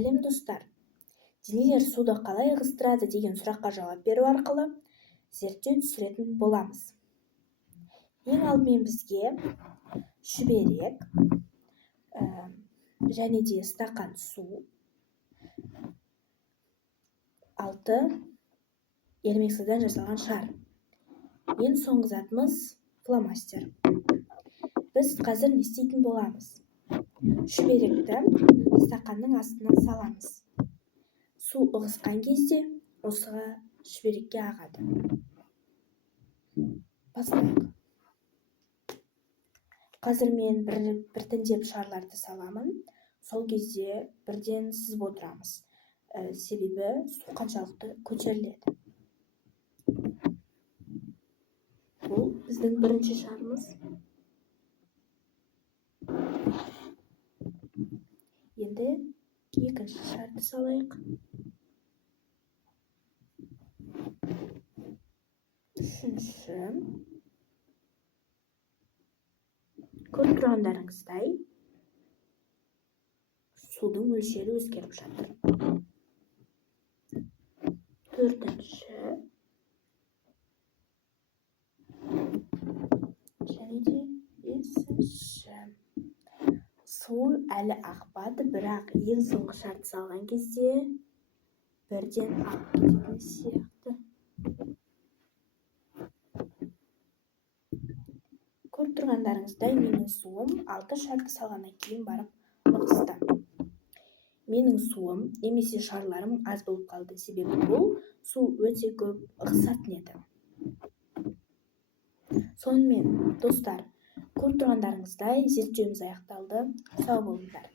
Сәлем достар! Денелер суды қалай ығыстырады деген сұраққа жауап беру арқылы зерттеу түсіретін боламыз. Ең алдымен бізге шүберек және де стақан су, 6 ермексаздан жасалған шар. Ең соңғы затымыз фломастер. Біз қазір не істейтін боламыз? Шүберекті стақанның астына саламыз. Су ығысқан кезде осы шүберекке ағады. Бастайық. Қазір мен біртіндеп шарларды саламын. Сол кезде бірден сызып отырамыз. Себебі су қаншалықты көтеріледі. Бұл біздің бірінші шарымыз. Енді екінші шарды салайық. Үшінші. Көріп тұрғандарыңыздай судың мөлшері өзгеріп жатыр. Төртінші. Және де бесінші. Су әлі ақпады, бірақ ең соңғы шартты салған кезде бірден ағып кететін сияқты. Көріп тұрғандарыңыздай менің суым 6 шартты салғаннан кейін барып ығысты. Менің суым немесе шарларым аз болып қалды, себебі бұл су өте көп ығысатын еді. Сонымен достар, көріп тұрғандарыңыздай зерттеуіміз аяқталды. Сау болыңыздар.